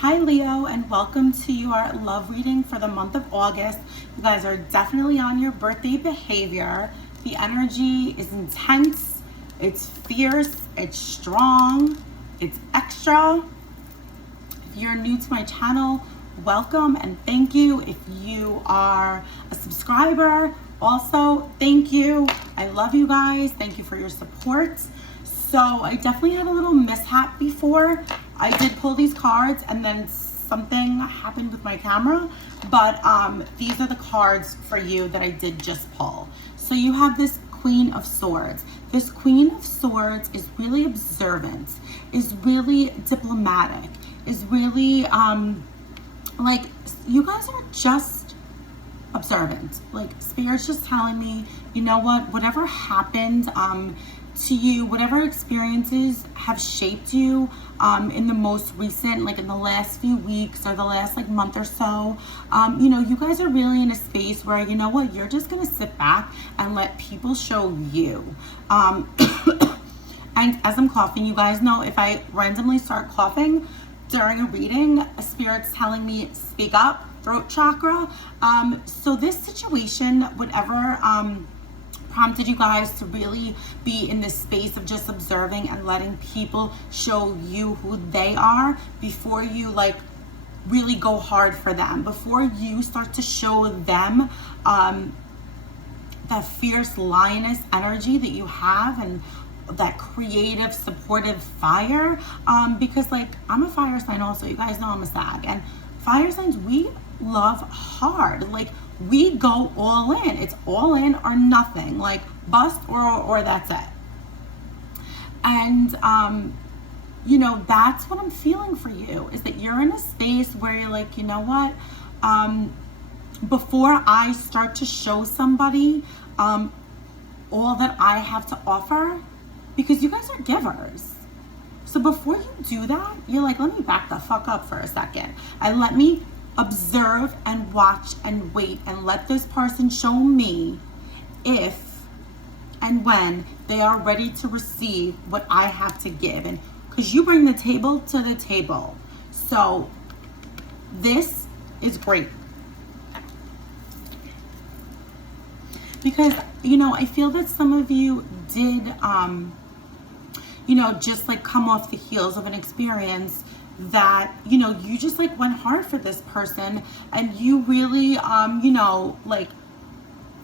Hi Leo, and welcome to your love reading for the month of August. You guys are definitely on your birthday behavior. The energy is intense, it's fierce, it's strong, it's extra. If you're new to my channel, welcome and thank you. If you are a subscriber, also thank you. I love you guys. Thank you for your support. So I definitely had a little mishap before. I did pull these cards and then something happened with my camera, but these are the cards for you that I did just pull. So you have this Queen of Swords. This Queen of Swords is really observant, is really diplomatic, is really like, you guys are just observant. Like, Spirit's just telling me, you know what, whatever happened to you, whatever experiences have shaped you in the most recent, like in the last few weeks or the last like month or so, you know, you guys are really in a space where, you know what, you're just gonna sit back and let people show you. And as I'm coughing, you guys know if I randomly start coughing during a reading, Spirit's telling me speak up, throat chakra. So this situation, whatever prompted you guys to really be in this space of just observing and letting people show you who they are before you like really go hard for them, before you start to show them that fierce lioness energy that you have and that creative, supportive fire. Because like, I'm a fire sign also, you guys know I'm a Sag, and fire signs, we love hard. Like, we go all in. It's all in or nothing, like bust or that's it. And you know, that's what I'm feeling for you, is that you're in a space where you're like, you know what, before I start to show somebody all that I have to offer, because you guys are givers. So before you do that, you're like, let me back the fuck up for a second and let me observe and watch and wait and let this person show me if and when they are ready to receive what I have to give. And because you bring the table to the table, so this is great. Because, you know, I feel that some of you did you know, just like come off the heels of an experience that, you know, you just like went hard for this person and you really you know, like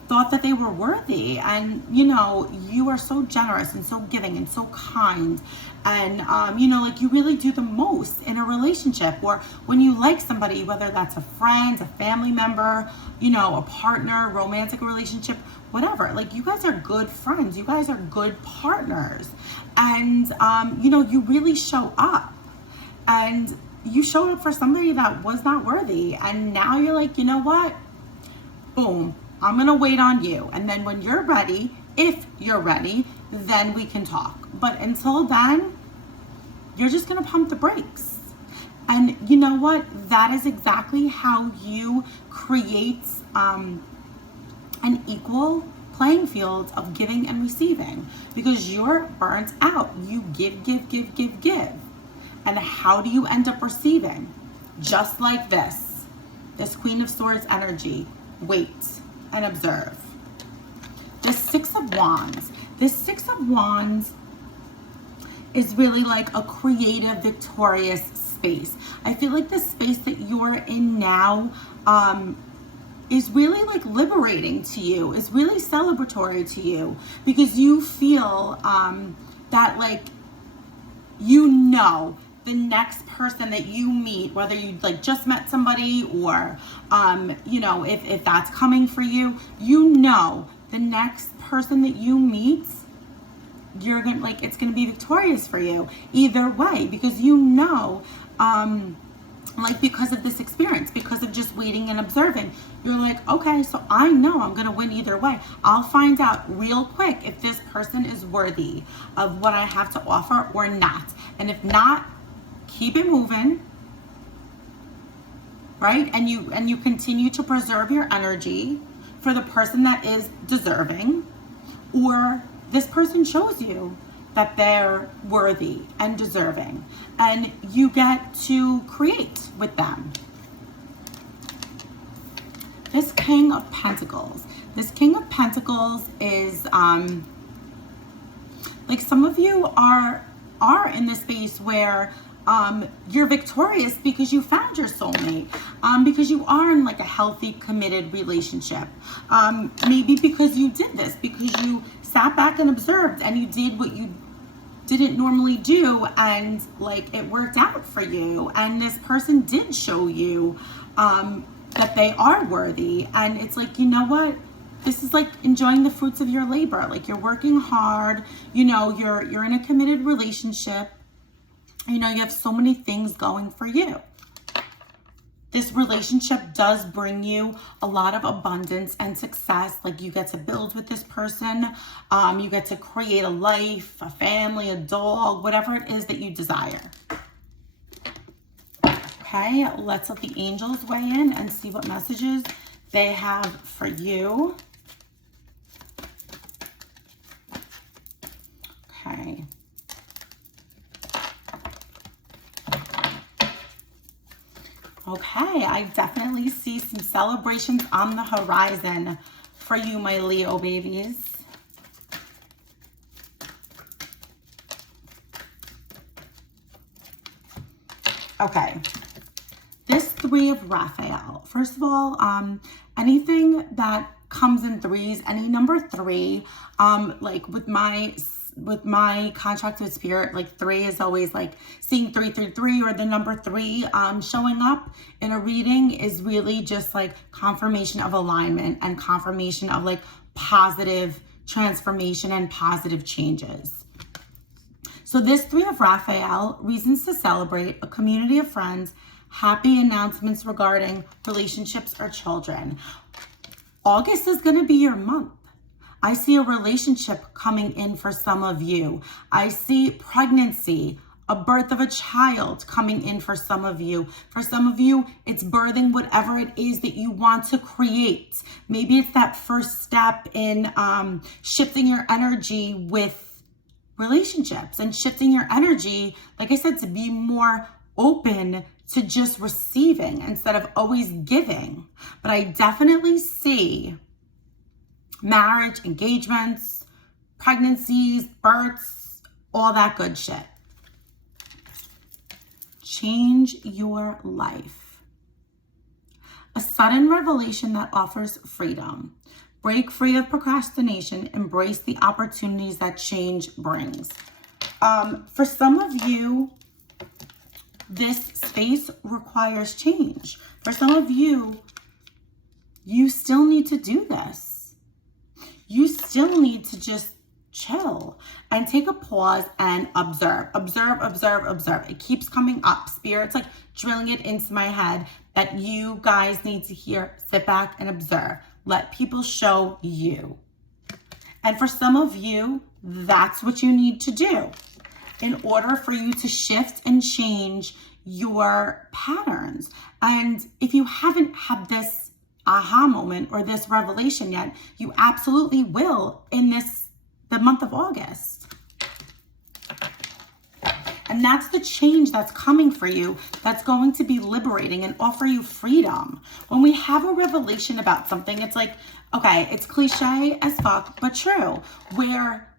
thought that they were worthy, and you know, you are so generous and so giving and so kind, and you know, like you really do the most in a relationship, or when you like somebody, whether that's a friend, a family member, you know, a partner, romantic relationship, whatever. Like, you guys are good friends, you guys are good partners, and you know, you really show up. And you showed up for somebody that was not worthy, and now you're like, you know what, boom, I'm gonna wait on you, and then when you're ready, if you're ready, then we can talk. But until then, you're just gonna pump the brakes. And you know what, that is exactly how you create an equal playing field of giving and receiving, because you're burnt out. You give. And how do you end up receiving? Just like this Queen of Swords energy. Wait and observe. This Six of Wands. This Six of Wands is really like a creative, victorious space. I feel like the space that you're in now is really like liberating to you, is really celebratory to you, because you feel that like, you know, the next person that you meet, whether you like just met somebody or you know, if that's coming for you, you know, the next person that you meet, you're gonna like, it's gonna be victorious for you either way, because you know, like, because of this experience, because of just waiting and observing, you're like, okay, so I know I'm gonna win either way. I'll find out real quick if this person is worthy of what I have to offer or not. And if not, keep it moving, right? And you continue to preserve your energy for the person that is deserving, or this person shows you that they're worthy and deserving, and you get to create with them. This King of Pentacles. This King of Pentacles is like some of you are in this space where you're victorious because you found your soulmate, because you are in like a healthy, committed relationship. Maybe because you did this, because you sat back and observed and you did what you didn't normally do, and like it worked out for you, and this person did show you that they are worthy. And it's like, you know what, this is like enjoying the fruits of your labor. Like you're working hard, you know, you're in a committed relationship, you know, you have so many things going for you. This relationship does bring you a lot of abundance and success. Like you get to build with this person. You get to create a life, a family, a dog, whatever it is that you desire. Okay, let's let the angels weigh in and see what messages they have for you. Okay. Okay, I definitely see some celebrations on the horizon for you, my Leo babies. Okay, this Three of Raphael. First of all, anything that comes in threes, any number three, like with my contract with spirit, like 3 is always like seeing 333 or the number 3 showing up in a reading is really just like confirmation of alignment and confirmation of like positive transformation and positive changes. So this Three of Raphael, reasons to celebrate, a community of friends, happy announcements regarding relationships or children. August is going to be your month. I see a relationship coming in for some of you. I see pregnancy, a birth of a child coming in for some of you. For some of you, it's birthing whatever it is that you want to create. Maybe it's that first step in shifting your energy with relationships and shifting your energy, like I said, to be more open to just receiving instead of always giving. But I definitely see marriage, engagements, pregnancies, births, all that good shit. Change your life. A sudden revelation that offers freedom. Break free of procrastination. Embrace the opportunities that change brings. For some of you, this space requires change. For some of you, you still need to do this. You still need to just chill and take a pause and observe. It keeps coming up. Spirit's like drilling it into my head that you guys need to hear. Sit back and observe. Let people show you. And for some of you, that's what you need to do in order for you to shift and change your patterns. And if you haven't had this aha moment or this revelation yet, you absolutely will in the month of August. And that's the change that's coming for you, that's going to be liberating and offer you freedom. When we have a revelation about something, it's like, okay, it's cliche as fuck, but true, where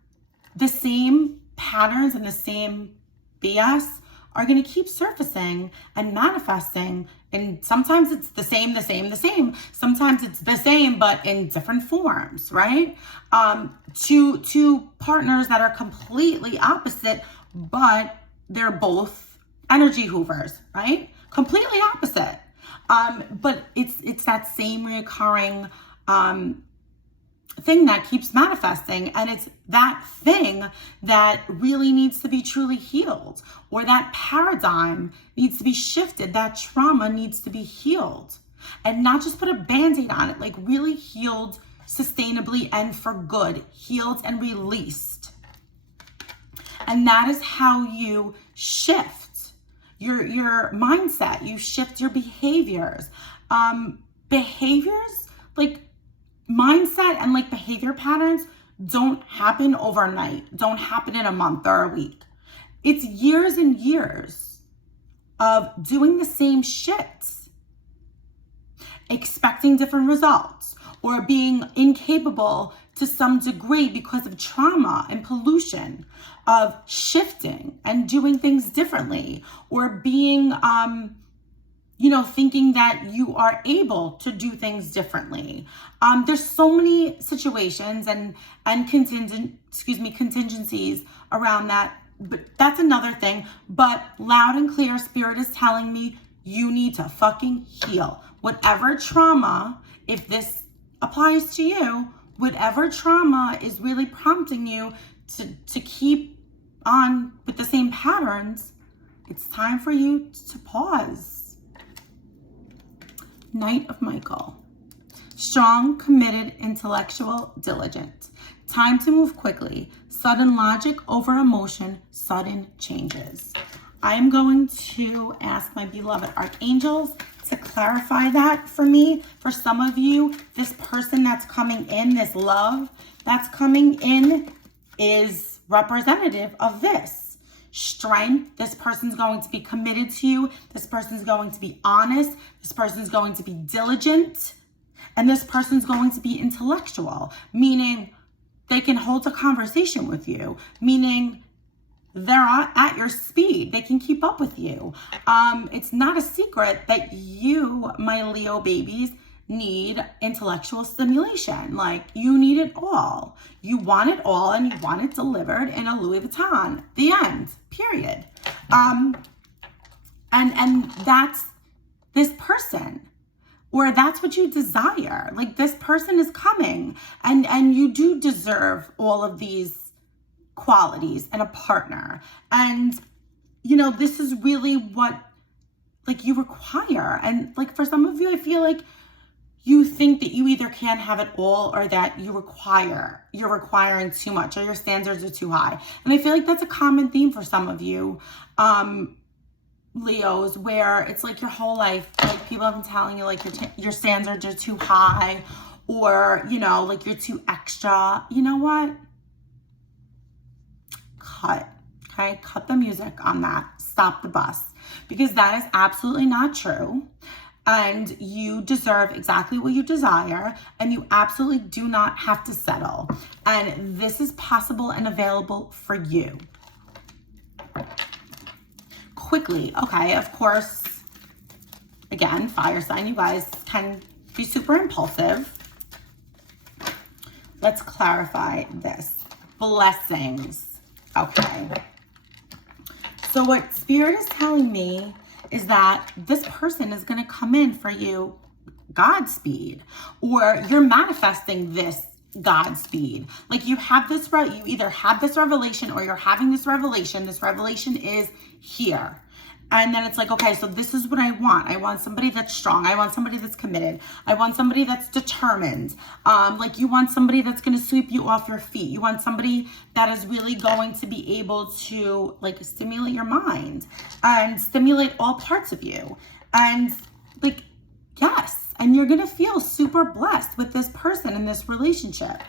the same patterns and the same BS are going to keep surfacing and manifesting. And sometimes it's the same. Sometimes it's the same, but in different forms, right? Two partners that are completely opposite, but they're both energy hoovers, right? Completely opposite. But it's that same recurring thing that keeps manifesting, and it's that thing that really needs to be truly healed, or that paradigm needs to be shifted, that trauma needs to be healed, and not just put a band-aid on it, like really healed sustainably and for good, healed and released. And that is how you shift your mindset, you shift your behaviors. Behaviors, like mindset and like behavior patterns don't happen overnight, don't happen in a month or a week. It's years and years of doing the same shit, expecting different results, or being incapable to some degree because of trauma and pollution, of shifting and doing things differently, or being, thinking that you are able to do things differently. There's so many situations and contingencies around that, but that's another thing. But loud and clear, Spirit is telling me you need to fucking heal. Whatever trauma, if this applies to you, whatever trauma is really prompting you to keep on with the same patterns, it's time for you to pause. Knight of Michael. Strong, committed, intellectual, diligent. Time to move quickly. Sudden logic over emotion. Sudden changes. I am going to ask my beloved archangels to clarify that for me. For some of you, this person that's coming in, this love that's coming in, is representative of this. Strength. This person's going to be committed to you. This person's going to be honest. This person's going to be diligent. And this person's going to be intellectual, meaning they can hold a conversation with you, meaning they're at your speed. They can keep up with you. It's not a secret that you, my Leo babies, need intellectual stimulation. Like, you need it all. You want it all, and you want it delivered in a Louis Vuitton. The end. Period. And that's this person. Or that's what you desire. Like, this person is coming, and you do deserve all of these qualities and a partner. And this is really what you require. And for some of you, I feel like you think that you either can't have it all, or that you're requiring too much, or your standards are too high. And I feel like that's a common theme for some of you Leos, where it's your whole life, people have been telling you your standards are too high, or you're too extra. You know what? Cut the music on that. Stop the bus, because that is absolutely not true. And you deserve exactly what you desire, and you absolutely do not have to settle. And this is possible and available for you. Quickly, okay, of course, again, fire sign, you guys can be super impulsive. Let's clarify this. Blessings. Okay. So what Spirit is telling me is that this person is going to come in for you Godspeed, or you're manifesting this Godspeed. You have this, you either have this revelation, or you're having this revelation. This revelation is here. And then it's okay, so this is what I want. I want somebody that's strong. I want somebody that's committed. I want somebody that's determined. You want somebody that's going to sweep you off your feet. You want somebody that is really going to be able to stimulate your mind and stimulate all parts of you. And yes, and you're going to feel super blessed with this person in this relationship.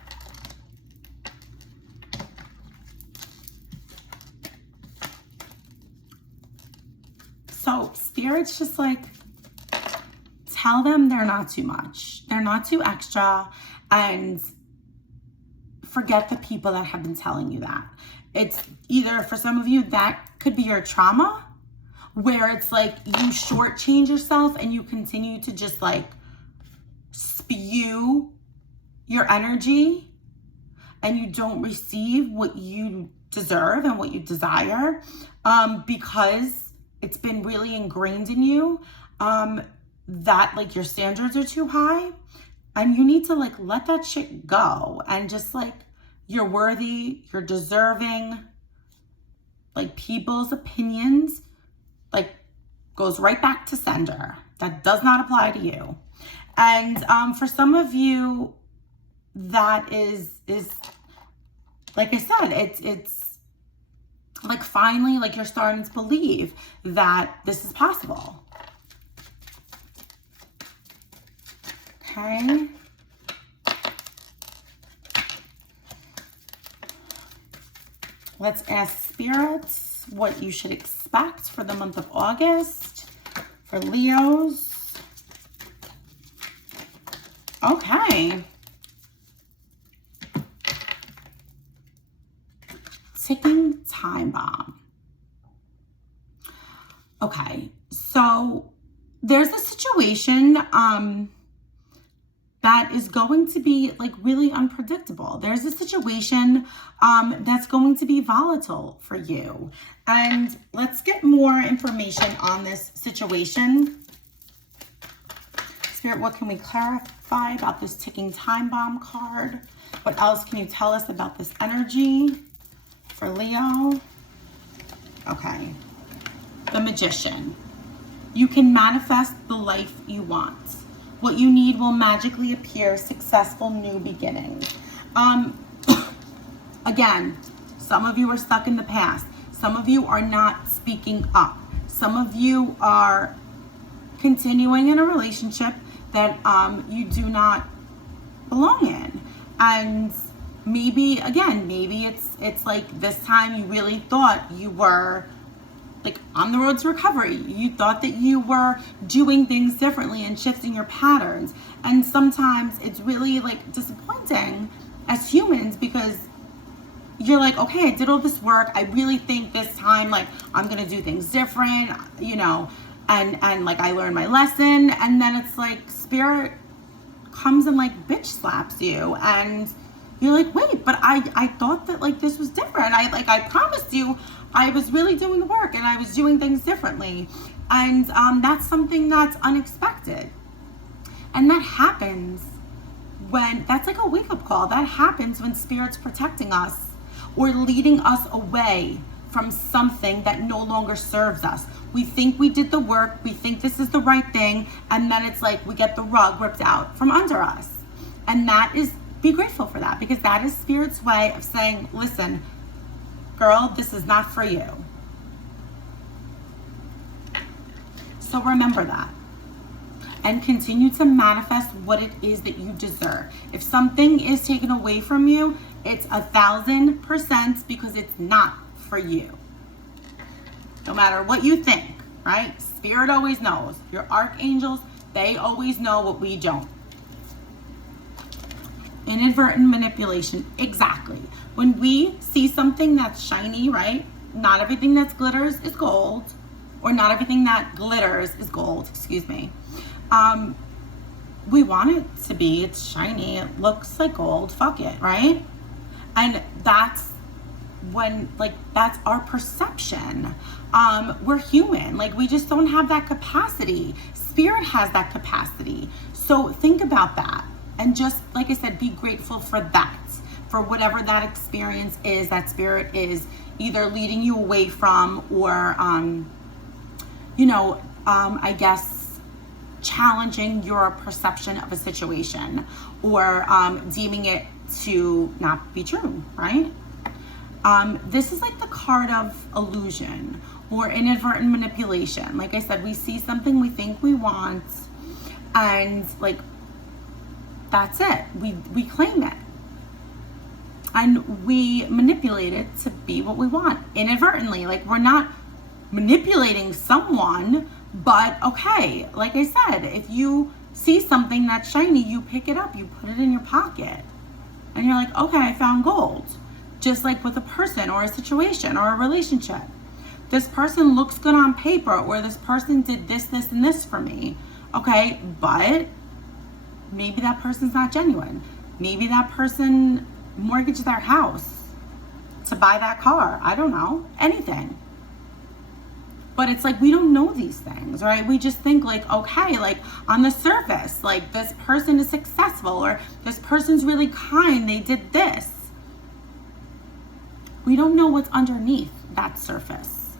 So Spirit's just tell them they're not too much. They're not too extra, and forget the people that have been telling you that. It's either, for some of you, that could be your trauma, where it's you shortchange yourself and you continue to just spew your energy, and you don't receive what you deserve and what you desire, because it's been really ingrained in you that your standards are too high, and you need to let that shit go, and just you're worthy, you're deserving. People's opinions goes right back to sender. That does not apply to you. And for some of you, that is like I said, it's finally, you're starting to believe that this is possible. Okay. Let's ask spirits what you should expect for the month of August for Leos. Okay. Ticking time bomb. Okay, so there's a situation that is going to be like really unpredictable. There's a situation that's going to be volatile for you. And let's get more information on this situation. Spirit, what can we clarify about this ticking time bomb card? What else can you tell us about this energy for Leo? Okay. The Magician. You can manifest the life you want. What you need will magically appear. Successful new beginnings. Again, some of you are stuck in the past. Some of you are not speaking up. Some of you are continuing in a relationship that you do not belong in. And maybe, again, maybe it's like this time you really thought you were like on the road to recovery. You thought that you were doing things differently and shifting your patterns. And sometimes it's really like disappointing as humans because you're like, okay, I did all this work. I really think this time, like, I'm going to do things different, you know, and like I learned my lesson. And then it's like spirit comes and like bitch slaps you and you're like, wait, but I thought that like this was different. I promised you I was really doing the work and I was doing things differently. And that's something that's unexpected. And that happens when, that's like a wake-up call. That happens when spirit's protecting us or leading us away from something that no longer serves us. We think we did the work, we think this is the right thing, and then it's like we get the rug ripped out from under us. And that is, be grateful for that, because that is spirit's way of saying, listen, girl, this is not for you. So remember that. And continue to manifest what it is that you deserve. If something is taken away from you, it's 1,000% because it's not for you. No matter what you think, right? Spirit always knows. Your archangels, they always know what we don't. Inadvertent manipulation, exactly. When we see something that's shiny, right? Not everything that glitters is gold, or not everything that glitters is gold, excuse me. We want it to be, it's shiny, it looks like gold, fuck it, right? And that's when, like, that's our perception. We're human, like, we just don't have that capacity. Spirit has that capacity. So think about that. And just, like I said, be grateful for that, for whatever that experience is, that spirit is either leading you away from or, I guess, challenging your perception of a situation or deeming it to not be true, right? This is like the card of illusion or inadvertent manipulation. Like I said, we see something we think we want and like, that's it. We claim it. And we manipulate it to be what we want inadvertently. Like, we're not manipulating someone, but okay, like I said, if you see something that's shiny, you pick it up, you put it in your pocket, and you're like, okay, I found gold. Just like with a person or a situation or a relationship. This person looks good on paper, or this person did this, this, and this for me. Okay, but maybe that person's not genuine. Maybe that person mortgaged their house to buy that car. I don't know, anything. But it's like, we don't know these things, right? We just think like, okay, like on the surface, like this person is successful or this person's really kind, they did this. We don't know what's underneath that surface.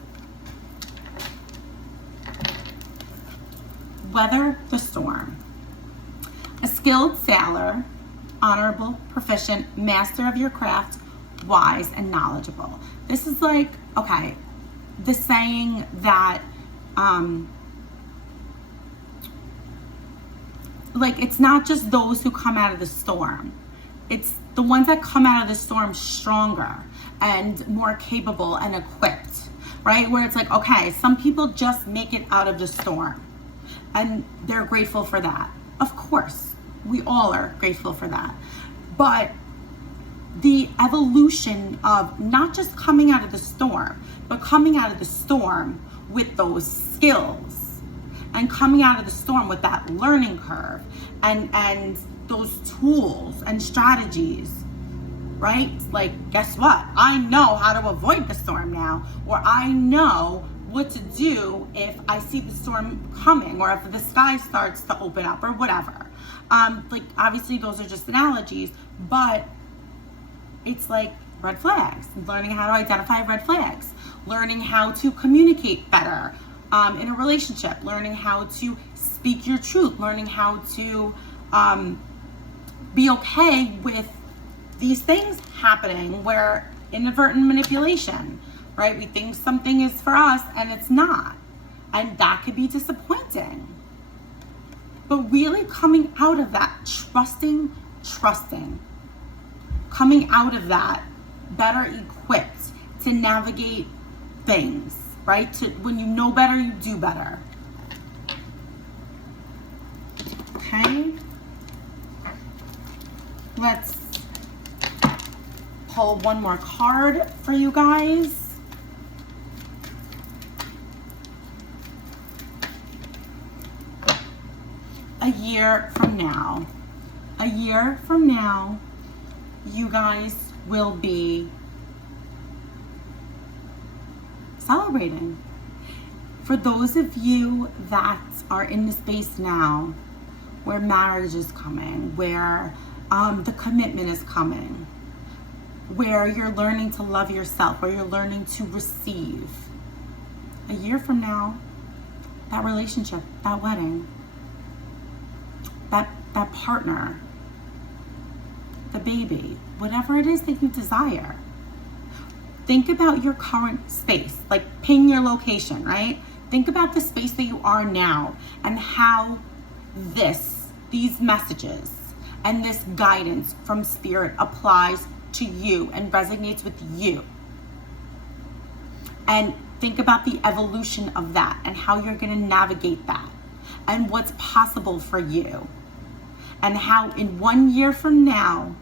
Weather the storm. A skilled sailor, honorable, proficient, master of your craft, wise and knowledgeable. This is like, okay, the saying that, like, it's not just those who come out of the storm. It's the ones that come out of the storm stronger and more capable and equipped, right? Where it's like, okay, some people just make it out of the storm and they're grateful for that. Of course, we all are grateful for that. But the evolution of not just coming out of the storm, but coming out of the storm with those skills and coming out of the storm with that learning curve and those tools and strategies, right? Like, guess what? I know how to avoid the storm now, or I know what to do if I see the storm coming, or if the sky starts to open up, or whatever. Like, obviously those are just analogies, but it's like red flags, learning how to identify red flags, learning how to communicate better in a relationship, learning how to speak your truth, learning how to be okay with these things happening where inadvertent manipulation, right? We think something is for us and it's not. And that could be disappointing. But really coming out of that, trusting, coming out of that better equipped to navigate things, right? When you know better, you do better. Okay. Let's pull one more card for you guys. A year from now, you guys will be celebrating. For those of you that are in the space now where marriage is coming, where the commitment is coming, where you're learning to love yourself, where you're learning to receive, a year from now, that relationship, that wedding, that partner, the baby, whatever it is that you desire. Think about your current space, like ping your location, right? Think about the space that you are now and how these messages and this guidance from spirit applies to you and resonates with you. And think about the evolution of that and how you're going to navigate that and what's possible for you. And how in 1 year from now,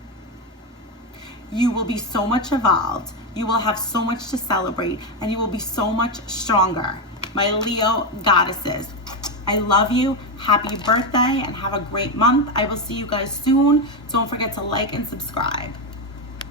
you will be so much evolved, you will have so much to celebrate, and you will be so much stronger. My Leo goddesses, I love you. Happy birthday and have a great month. I will see you guys soon. Don't forget to like and subscribe.